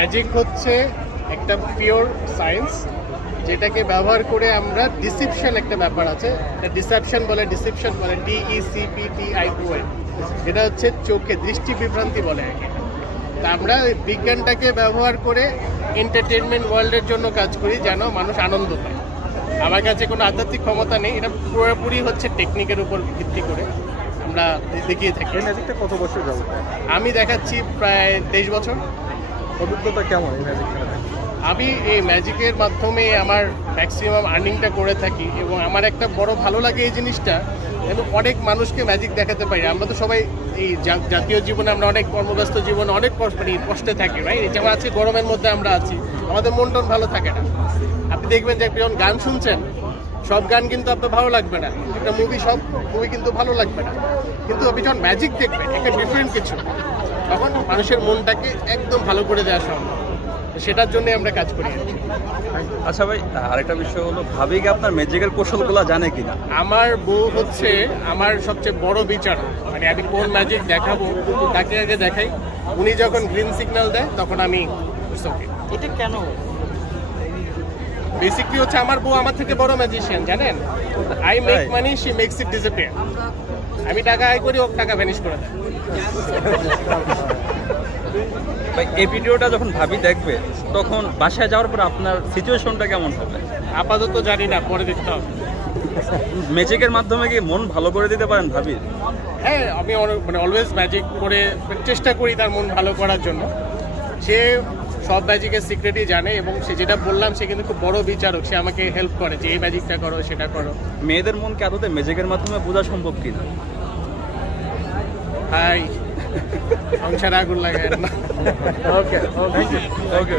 Magic হচ্ছে একটা pure science, যেটাকে ব্যবহার করে আমরা ডিসিপশন একটা ব্যাপার আছে, ডিসেপশন বলে DECPTION, এটা হচ্ছে চোখে দৃষ্টি বিভ্রান্তি বলে আগে। তা আমরা বিজ্ঞানটাকে ব্যবহার করে এন্টারটেনমেন্ট ওয়ার্ল্ডের জন্য কাজ করি, যেন মানুষ আনন্দ পায়। আমার কাছে কোনো আধ্যাত্মিক ক্ষমতা নেই, এটা পুরোপুরি হচ্ছে টেকনিকের উপর ভিত্তি করে আমরা দেখিয়ে থাকি। এই ম্যাজিকটা কত বছর যাবত? আমি দেখাচ্ছি প্রায় 23 বছর। অভিজ্ঞতা কেমন এই ম্যাজিক খেলা? আমি এই ম্যাজিকের মাধ্যমে আমার ম্যাক্সিমাম আর্নিংটা করে থাকি, এবং আমার একটা বড় ভালো লাগে এই জিনিসটা, কিন্তু অনেক মানুষকে ম্যাজিক দেখাতে পারি। আমরা তো সবাই এই জাতীয় জীবনে আমরা অনেক কর্মব্যস্ত জীবনে অনেক কষ্টে থাকি, রাইট? যেমন আজকে গরমের মধ্যে আমরা আছি, আমাদের মন টন ভালো থাকে না। আপনি দেখবেন যে যখন গান শুনছেন, সব গান কিন্তু আপনার ভালো লাগবে না, একটা সব মুভি কিন্তু ভালো লাগবে না, কিন্তু আপনি যখন ম্যাজিক দেখবেন একটা ডিফারেন্ট কিছু, তখন মানুষের মনটাকে একদম ভালো করে দেওয়া সম্ভব। সেটার জন্য আমরা কাজ করি। আচ্ছা ভাই, আরেকটা বিষয় হলো, ভাবি কি আপনার ম্যাজিকের কৌশলগুলো জানে কিনা? আমার বউ হচ্ছে আমার সবচেয়ে বড় বিচারক। মানে আমি কোন ম্যাজিক দেখাবো তাকে আগে দেখাই, উনি যখন গ্রিন সিগন্যাল দেয় তখন আমি এটা কেন? বেসিকলি হচ্ছে আমার বউ আমার থেকে বড় ম্যাজিশিয়ান, জানেন? I make money, she makes it disappear. আমি টাকা আয় করি, ও টাকা ভ্যানিশ করে দেয়। ভাই, এই ভিডিওটা যখন ভাবি দেখবে, তখন বাসায় যাওয়ার পর আপনার সিচুয়েশনটা কেমন হবে? আপাতত জানি না, পরে দেখতে হবে। ম্যাজিকের মাধ্যমে কি মন ভালো করে দিতে পারেন ভাবি? হ্যাঁ, আমি মানে অলওয়েজ ম্যাজিক করে চেষ্টা করি তার মন ভালো করার জন্য। সে সব ম্যাজিকের সিক্রেটই জানে, এবং সে যেটা বললাম, সে কিন্তু খুব বড় বিচারক। সে আমাকে হেল্প করে যে এই ম্যাজিকটা করো, সেটা করো। মেয়েদের মনকে আদতে ম্যাজিকের মাধ্যমে বোঝা সম্ভব কিনা? হাই, সংসার আগুন লাগায় না। ওকে, থ্যাংক ইউ। ওকে।